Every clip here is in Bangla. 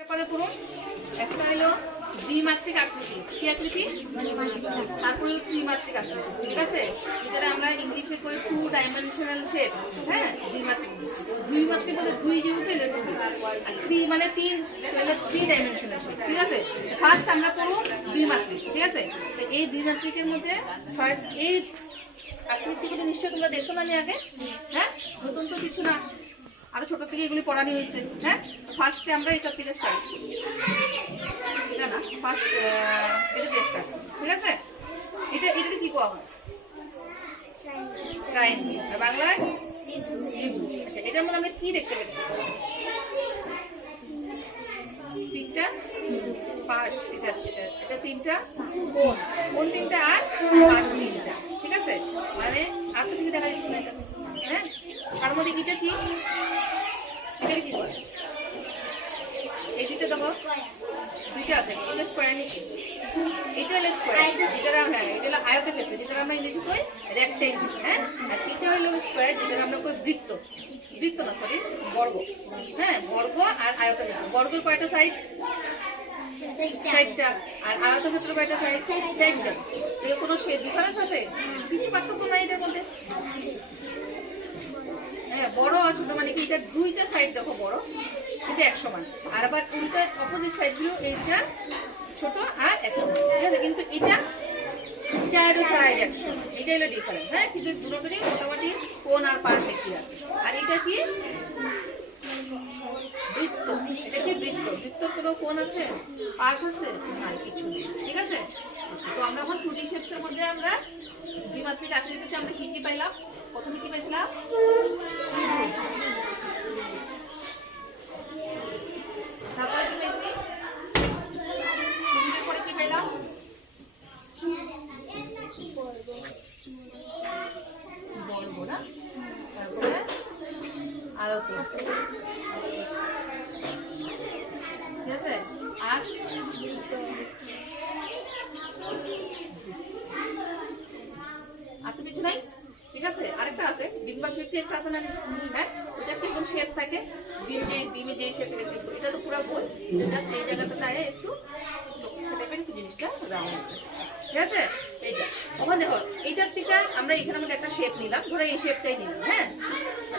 ব্যাপারে পড়ুন। একটা হলো দ্বিমাত্রিক আকৃতি। কি আকৃতি? তারপরে ত্রিমাত্রিক আকৃতি। ঠিক আছে, যেটা আমরা ইংলিশে কই 2 ডাইমেনশনাল শেপ। হ্যাঁ, দ্বিমাত্রিক। দ্বিমাত্রিক বলে দুই যেহেতু আর 3 মানে 3, তাহলে 3 ডাইমেনশনাল শেপ। ঠিক আছে, ফার্স্ট আমরা পড়ব দ্বিমাত্রিক। ঠিক আছে, তো এই দ্বিমাত্রিকের মধ্যে ফার্স্ট এই আকৃতিগুলো নিশ্চয়ই তোমরা দেখছো না আগে? হ্যাঁ, নতুন তো কিছু না, আরো ছোট থেকে এগুলি পড়ানো হয়েছে। হ্যাঁ, ফার্স্টে আমরা এটা থেকে স্টার্ট, এটা না ফার্স্ট এটা দিয়ে স্টার্ট। ঠিক আছে, এটাকে কি কোয়া হয়? ট্রায়াঙ্গেল। আর বাংলায় ত্রিভুজ। আচ্ছা, এটার মধ্যে আমরা কি দেখতে পাই? তিনটা পাশ। এটা তিনটা কোণ, কোণ তিনটা আর পাশ তিনটা। ঠিক আছে, মানে আর তো কিছু দেখা যাচ্ছে না এটা। হ্যাঁ, তার মধ্যে এটা কি? এটা কি বলে? এই দুটো দেখো, দুইটা আছে। এটা স্কোয়ার নাকি? এটা হলো স্কোয়ার, যেটা হ্যাঁ এটা হলো আয়তক্ষেত্র, যেটা আমরা ইংলিশে কই রেক্টেঙ্গেল। হ্যাঁ, আর এটা হলো স্কোয়ার, যেটা আমরা কই বৃত্ত। বৃত্ত না, সরি, বর্গ। হ্যাঁ, বর্গ আর আয়তক্ষেত্র। বর্গের কয়টা সাইড? 4টা। আর আয়তক্ষেত্র কয়টা সাইড? 4টা। এর কোনো ডিফারেন্স আছে? কিছু পার্থক্য নাই এটার মধ্যে। হ্যাঁ, বড় আর ছোট মানে কি? এটা দুইটা সাইড দেখো বড়, কিন্তু 1 সমান। আর আবার উল্টা অপোজিট সাইড গুলো এইটা ছোট আর 1 সমান। ঠিক আছে, কিন্তু এটা 4 1 সমান। এটা হলো ডিফারেন্স। হ্যাঁ, কিন্তু দুটোরই মোটামুটি কোণ আর পাশ একই আছে। আর এটা কি? বৃত্ত। এটা কি বৃত্ত? বৃত্তর কোনো কোণ আছে, পাশ আছে? না, কিছু নেই। ঠিক আছে, তো আমরা এখন 2D শেপসের মধ্যে আমরা দ্বিমাত্রিক আকৃতিতে আমরা কি কি পাইলাম? প্রথমে কি পাইছিলাম? তারপরে কি পাইছি? ত্রিভুজের পরে কি পাইলাম? বর্গ না? তারপরে আয়ত। ঠিক আছে, আর তো কিছু নাই। ঠিক আছে, আরেকটা আছে ডিম্বাকৃতি, একটা আছে না? হ্যাঁ, ওটা কিরকম শেপ থাকে? ডিমে যে শেপ থাকে, এটা তো পুরো গোল। জাস্ট এই জায়গাটা দাঁড়িয়ে একটু দেখবেন কি জিনিসটা রাউন্ড। ঠিক আছে, এইটা ওখানে দেখো, এইটার থেকে আমরা এখানে মধ্যে একটা শেপ নিলাম, ধরো এই শেপটাই নিলাম। হ্যাঁ,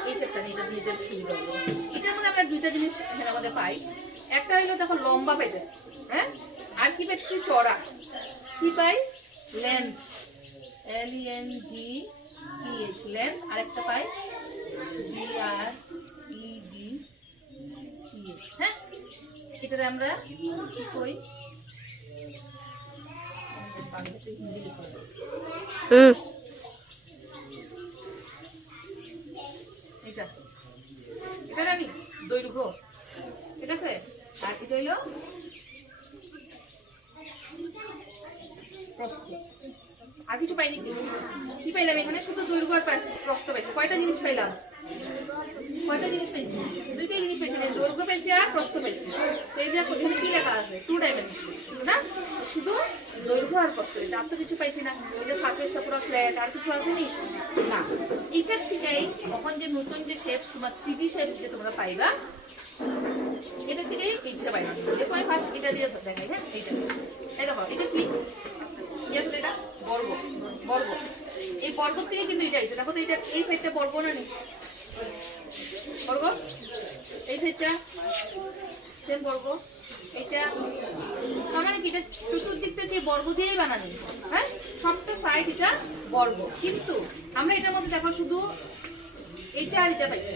এই শেপটা নিয়ে এটা দিয়ে সুবিধা হলো। এটার মধ্যে আমরা দুইটা জিনিস এখানে আমাদের পাই। একটা হইলো দেখো লম্বা পাইতেছে। হ্যাঁ, আর কি পাইছি? চড়া। কি পাই? Length, LENGTH, length. আরেকটা পাই BREDTH। হ্যাঁ, এটাতে আমরা কি কই? এটা এটা জানি দৈর্ঘ্য। ঠিক আছে, আর এটা হইলো প্রস্থ। আর কিছু পাইনি। কি পাইলাম এখানে? শুধু দৈর্ঘ্য আর প্রস্থ পাইছি। কয়টা জিনিস পাইলাম? কয়টা জিনিস পেয়েছি? দুইটাই জিনিস পেয়েছি, দৈর্ঘ্য পেয়েছি আর প্রস্থ পেয়েছি। তো এই যে এখানে কি লেখা আছে? 2 ডাইমেনশন না, শুধু দৈর্ঘ্য আর প্রস্থ। এটা আর তো কিছু পাইছি না। ওই যে সারফেসটা পুরো ফ্ল্যাট, আর কিছু আসেনি না। এইটার থেকেই তখন যে নতুন যে শেপস, তোমার 3D শেপস যে তোমরা পাইবা, এটা থেকেই এইটা পাইবা। এরপরে ফার্স্ট এটা দিয়ে দেখাই। হ্যাঁ, এইটা এই দেখো, এটা কি? এটা বর্গ। বর্গ, এই বর্গ থেকে কিন্তু এটা হয়েছে। দেখো তো, এটা এই সাইডটা বর্গ না নেই? বর্গ। এই সাইডটা সেম বর্গ। এইটা মানে কি? এটা চতুর্দিক থেকে বর্গ দিয়েই বানানো। হ্যাঁ, সবটা সাইড এটা বর্গ। কিন্তু আমরা এটার মধ্যে দেখো শুধু এইটা আর এটা পাইছি,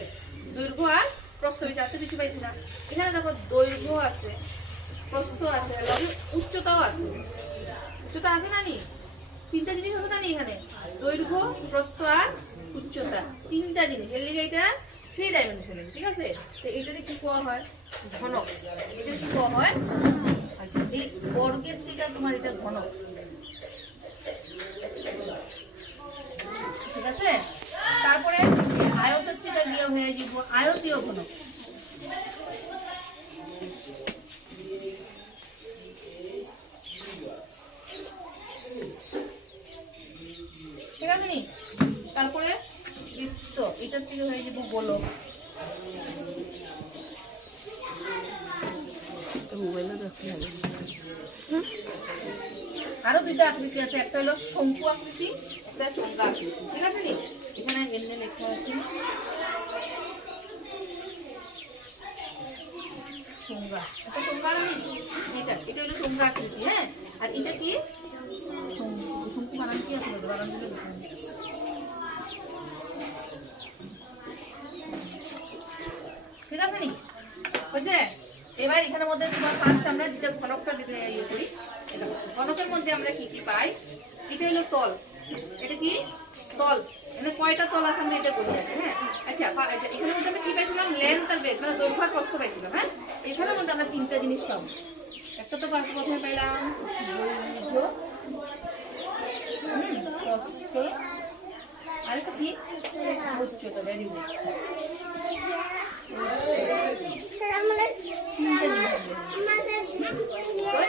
দৈর্ঘ্য আর প্রস্থ পাইছি, আর তো কিছু পাইছি না। এখানে দেখো দৈর্ঘ্য আছে, প্রস্থ আছে, উচ্চতাও আছে। উচ্চতা আছে না নি? 3টা জিনিস আছে না নি এখানে? দৈর্ঘ্য, প্রস্থ আর উচ্চতা, 3টা জিনিস। এর লিগে এটা 3 ডাইমেনশনাল। ঠিক আছে, তো এটাতে কি কোয়া হয়? ঘনক। এটাতে কি কোয়া হয়? আচ্ছা, এই বর্গের থেকে তোমার এটা ঘনক। ঠিক আছে, তারপরে এই আয়তের থেকে গিয়ে হয়ে যাব আয়তীয় ঘনক। ঠিক আছে নি? তারপরে বৃত্ত, এটার থেকে হয়ে যাব গোলক। মোবাইলে দেখতে হবে। আরো দুইটা আকৃতি আছে, একটা হলো শঙ্কু আকৃতি, একটা চোঙ্গা আকৃতি, ঠিক আছে নি? এখানে এমনি লেখা আছে চোঙ্গা, এটা চোঙ্গা না? এটা এটা হলো চোঙ্গা আকৃতি, হ্যাঁ। আর এটা কি শঙ্কু বানান কি আছে? বানান গুলো লেখা আছে, ঠিক আছে নি? বুঝছে? এবার এখানের মধ্যে তোমার ফার্স্ট আমরা যেটা ঘনকটা দিতে ইয়ে করি, এটা ঘনকের মধ্যে আমরা কি কি পাই? এটা হলো তল, এটা কি তল, মানে কয়টা তল আছে আমরা এটা বলি আছে, হ্যাঁ। আচ্ছা, এখানের মধ্যে আমরা কি পাইছিলাম? লেন্থ আর ব্রেডথ, মানে দৈর্ঘ্য আর প্রস্থ পাইছিলাম, হ্যাঁ। এখানের মধ্যে আমরা তিনটা জিনিস পাবো। একটা তো প্রথমে পাইলাম দৈর্ঘ্য, প্রস্থ, আরেকটা কি উচ্চতা। Very good.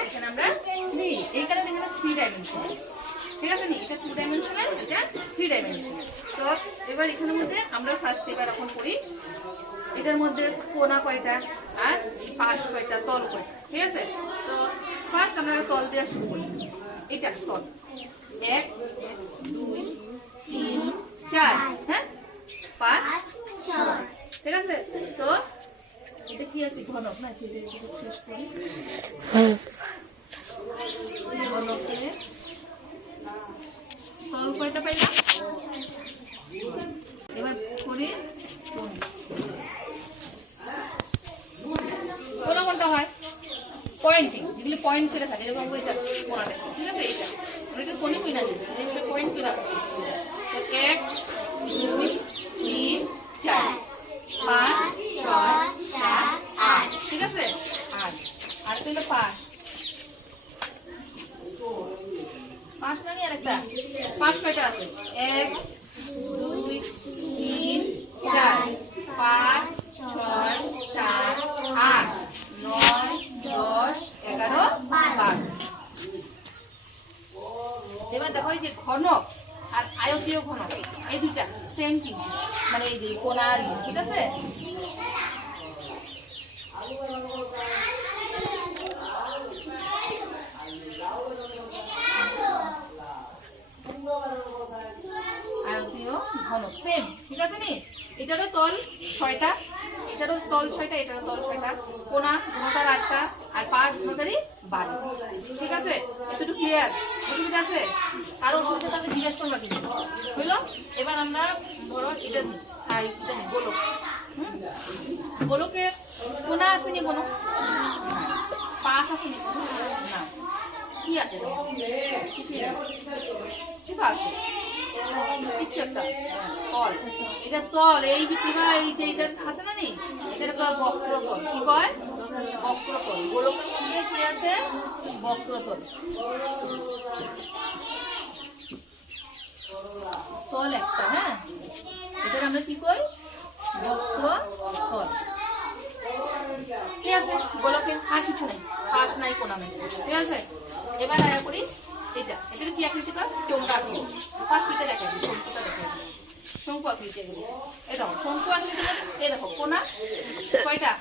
এখানে আমরা এইখানে দেখেন 3 ডাইমেনশন, ঠিক আছে নি? এটা 2 ডাইমেনশনাল, এটা 3 ডাইমেনশনাল। তো এবার এখানের মধ্যে আমরা ফার্স্ট এবার এখন করি, এটার মধ্যে কোণা কয়টা আর পাশ কয়টা, তল কয়টা, ঠিক আছে? তো ফার্স্ট আমরা তল দেওয়া শুরু করি। এটা তল 1 2 3 4, হ্যাঁ, 5 6, ঠিক আছে? তো এটা কি আছে? ঘনক না? সেটা শেষ করি। ঘনকে তল কয়টা পাইলাম? এবার করি কোন কোনটা হয়? পয়েন্টিং, যেগুলি পয়েন্ট করে থাকে, যেরকম এটা কোনাটা, ঠিক আছে? এটা এটা কোনি কইনা দিই, এটা পয়েন্ট করে রাখো। 1 2 3 4 5 6 7 8, ঠিক আছে? 8 আর তো হলো 5 জানি। আর একটা 5 কয়টা আছে? 1 2 3 4 5 6 7 8 9 10 11 12। এবার দেখো এই যে ঘনক আর আয়তীয় ঘনক, এই দুইটা সেম কিন্তু, মানে এই যে কোণার, ঠিক আছে? আয়তীয় ঘনক সেম, ঠিক আছে নি? এটারও তল 6টা, এটারও তল 6টা, এটারও তল 6টা, কোণা দুটার 8টা, আর পাশ দুটারই 12, ঠিক আছে? এতটুকু ক্লিয়ার? অসুবিধা আছে? আর অসুবিধা থাকলে জিজ্ঞেস করবা কিছু, বুঝলো? এবার আমরা ধরো এটা নিই, আর এটা নিই গোলক। গোলকে কোণা আসেনি কোনো, পাশ আসেনি কোনো, না, কি আছে? ঠিক আছে, কিছু একটা তল, এটা তল, এই যে কিবা এই যে এটা আছে না নি, এটা কয় বক্রতল। কি কয়? বক্রতল। গোলকের মধ্যে কি আছে? বক্রতল। তল একটা, হ্যাঁ, এটার আমরা কি কই? বক্রতল। ঠিক আছে? গোলকের আর কিছু নাই, পাশ নাই, কোণা নাই, ঠিক আছে? এবার আয়া করি এটা, এটা কি আকৃতি কর? চোঙ্গা আকৃতি। ফার্স্টটা দেখা যাবে, শঙ্কুটা দেখা যাবে, শঙ্কু আকৃতি এগুলো। এই দেখো শঙ্কু আকৃতি, এই দেখো কোণা কয়টা?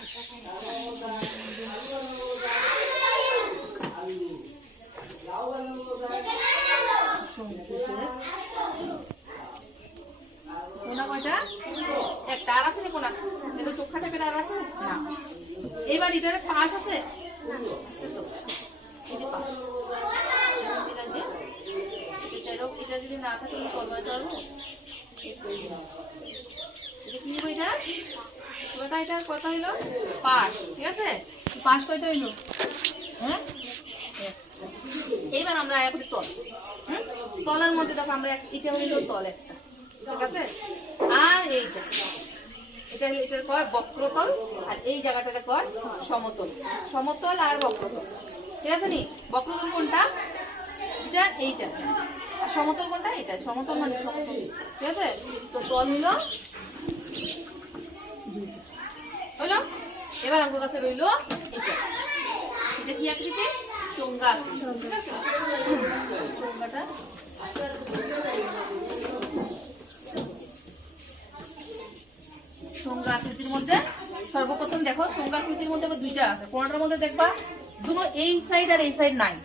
কোণা কয়টা? একটা। আর আছে না কোণা? দেখো চোখা টাইপের আর আছে না? এবার এটার পাশ আছে, আছে তো, এই যে পাশ, এটা যদি না থাকে কমাতে পারবো। এটা কি বইটা? এটা কত হইলো? পাশ, ঠিক আছে? পাশ কয়টা হইলো? হ্যাঁ, এইবার আমরা এখন তল, তলের মধ্যে দেখো আমরা এটা হইলো তল একটা, ঠিক আছে? আর এইটা, এটা এটার কয় বক্রতল, আর এই জায়গাটাতে কয় সমতল। সমতল আর বক্রতল, ঠিক আছে নি? বক্রতল কোনটা? এটা, এইটা। আর সমতল কোনটা? এটা। সমতল মানে সমতল, ঠিক আছে? তো তল হলো হলো। এবার আমাদের কাছে রইলো এটা, এটা কি আকৃতি? চোঙ্গা আকৃতি, ঠিক আছে? চোঙ্গাটা চোঙ্গা আকৃতির মধ্যে সর্বপ্রথম দেখো চৌঙ্গাকৃতির মধ্যে আবার দুইটা আছে, কোনটার মধ্যে দেখবা দুটো এই সাইড আর এই সাইড নাই,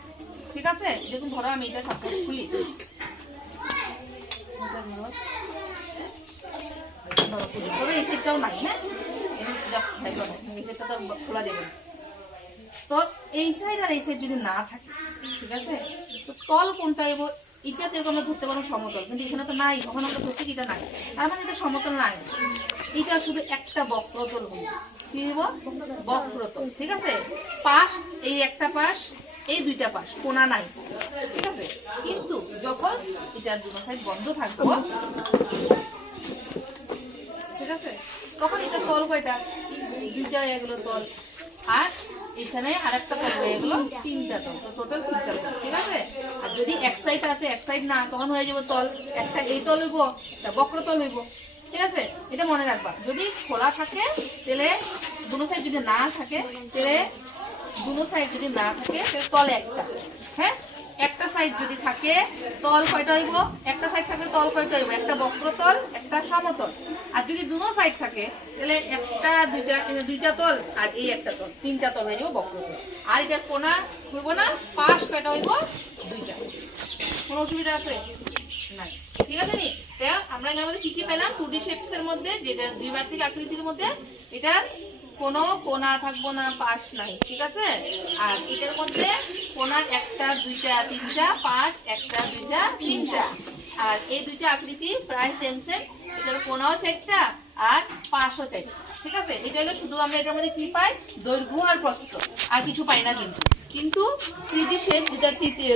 ঠিক আছে? যেরকম ধরো আমি এটা সাপোজ খুলি, ধরো এই সাইডটাও নাই, হ্যাঁ এই সাইডটা তো খোলা যাবে না। তো এই সাইড আর এই সাইড যদি না থাকে, ঠিক আছে, তো তল কোনটা এবার এটা তো আমরা ধরতে পারবো সমতল, কিন্তু এখানে তো নাই, তখন আমরা ধরতে এটা নাই, তার মানে এটা সমতল নাই, এটা শুধু একটা বক্রতল হইব। কি হইব? বক্রতল, ঠিক আছে? পাশ এই একটা পাশ, এই দুইটা পাশ, কোনা নাই, ঠিক আছে? কিন্তু যখন এটার দুটো সাইড বন্ধ থাকবো, ঠিক আছে, তখন এটা তল কয়টা? দুইটা হয়ে গেল তল, আর এখানে আরেকটা তল হয়ে গেল তিনটা তল, তো টোটাল তিনটা তল, ঠিক আছে? আর যদি এক সাইড আছে এক সাইড না, তখন হয়ে যাবে তল একটা, এই তল হইব, বক্রতল হইব, ঠিক আছে? এটা মনে রাখবা। যদি খোলা থাকে তাহলে দুটো সাইড, যদি না থাকে তাহলে দুটো সাইড, যদি না থাকে তাহলে তল একটা, হ্যাঁ? একটা সাইড যদি থাকে তল কয়টা হইব? একটা সাইড থাকে তল কয়টা হইব? একটা বক্রতল, একটা সমতল। আর যদি দুটো সাইড থাকে তাহলে একটা দুইটা তল, আর এই একটা তল, তিনটা তল হয়ে যাবে বক্রতল। আর এটা কোনা হইব না, পাশ কয়টা হইব? দুইটা। কোনো অসুবিধা আছে? নাই, ঠিক আছে নি? আমরা এর মধ্যে কি কি পেলাম? 2D শেপস এর মধ্যে, যেটা দ্বিমাত্রিক আকৃতির মধ্যে, এটা কোনো কোনা থাকবো না, পাশ নাই, ঠিক আছে? আর এটার মধ্যে কোনার একটা দুইটা তিনটা, পাশ একটা দুইটা তিনটা, আর এই দুইটা আকৃতি প্রায় সেম সেম, এটার কোনাও চারটা আর পাশও চারটা, ঠিক আছে? এটা হলো শুধু আমরা এটার মধ্যে কি পাই? দৈর্ঘ্য আর প্রস্থ, আর কিছু পাই না। কিন্তু 3D শেপ, যেটা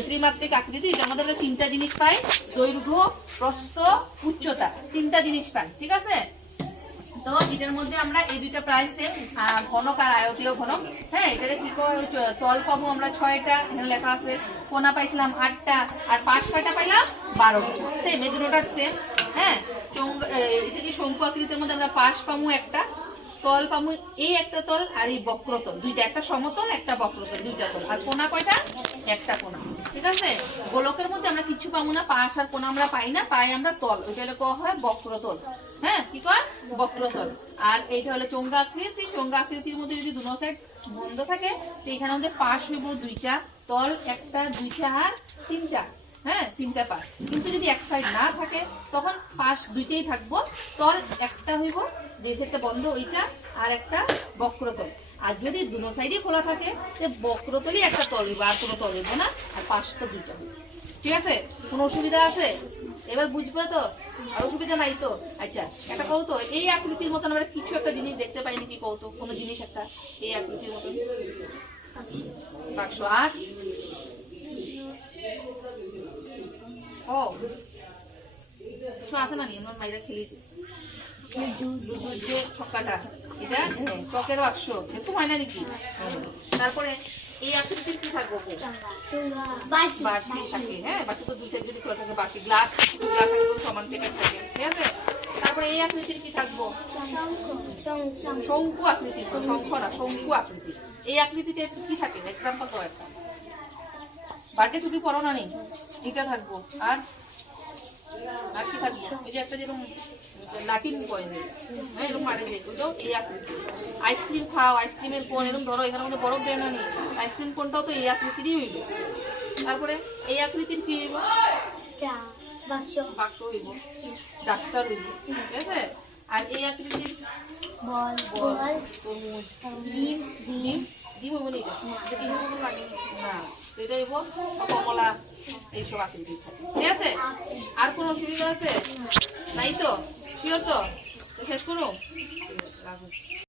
ত্রিমাত্রিক আকৃতি, এটার মধ্যে আমরা তিনটা জিনিস পাই: দৈর্ঘ্য, প্রস্থ, উচ্চতা, তিনটা জিনিস পাই, ঠিক আছে? তো এটার মধ্যে আমরা এই দুইটা প্রায় সেম, ঘনক আর আয়তীয় ঘনক, হ্যাঁ? এটাতে কি করে তল পাবো আমরা 6টা, এখানে লেখা আছে। কোনা পাইছিলাম 8টা, আর পাশ কয়টা পাইলাম? 12টা, সেম, এই দুটোটা সেম, হ্যাঁ? এটা কি শঙ্কু আকৃতির মধ্যে আমরা পাশ পাবো একটা, তল পাবো এই একটা তল, আর এই বক্রতল দুইটা, একটা সমতল একটা বক্রতল, দুইটা তল। আর কোনা কয়টা? একটা কোনা, ঠিক আছে? গোলকের মধ্যে আমরা কিছু পাবো না, পাশ আর কোনা আমরা পাই না, পাই আমরা তল, ওইটা হলো কয়া হয় বক্রতল, হ্যাঁ? কি কয়? বক্রতল। আর এইটা হলো চোঙ্গা আকৃতি। চোঙ্গা আকৃতির মধ্যে যদি দুটো সাইড বন্ধ থাকে, তো এখানে আমাদের পাশ হইব দুইটা, তল একটা দুইটা আর তিনটা, হ্যাঁ? তিনটা পাশ। কিন্তু যদি এক সাইড না থাকে তখন পাশ দুইটাই থাকবো, তল একটা হইব, যে সাইডটা বন্ধ ওইটা, আর একটা বক্রতল। আর যদি দুটো সাইডই খোলা থাকে, বক্রতলই একটা তল হইব, আর কোনো তল হইব না, আর পাশ তো দুইটা, ঠিক আছে? কোনো অসুবিধা আছে? এবার বুঝবো তো? আর অসুবিধা নাই তো? আচ্ছা, একটা কৌতো, এই আকৃতির মতন আমরা কিছু একটা জিনিস দেখতে পাই নাকি? কৌতো কোনো জিনিস একটা এই আকৃতির মতন, বাক্স। আর ও কিছু আছে না? আমার মাইরা খেলেছি যে ছক্কাটা, এটা চকের বাক্স, একটু হয় না নাকি? তারপরে এই আকৃতির কি থাকবো? বাঁশি থাকে, হ্যাঁ? বাঁশি তো দুই সাইড যদি খোলা থাকে, বাঁশি গ্লাস, গ্লাস সমান পেটার থাকে, ঠিক আছে? তারপরে এই আকৃতির কি থাকবো? শঙ্কু আকৃতি, শঙ্খ না, শঙ্কু আকৃতি। এই আকৃতিতে কি থাকে? এক্সাম্পল তো একটা বার্থডে টুপি পরো না নেই, এটা থাকবো। আর আর কি থাকবো? এই যে একটা যেরকম লাঠির পয়েন্ট, হ্যাঁ, এরকম মারে যায়, ওইটাও এই আকৃতি। আইসক্রিম খাও, আইসক্রিমের কোন এরকম ধরো, এখানে মধ্যে বরফ দেয় না নেই, আইসক্রিম কোনটাও তো এই আকৃতিরই হইল। তারপরে এই আকৃতির কি হইব? বাক্স হইব, ডাস্টার হইব, ঠিক আছে? আর এই আকৃতির বল, তরমুজ, ডিম, ডিম হইব না, ডিম লাগে না, এটা হইব কমলা, এইসব আকৃতি থাকে, ঠিক আছে? আর কোন অসুবিধা আছে? নাই তো? শিওর তো? শেষ করো।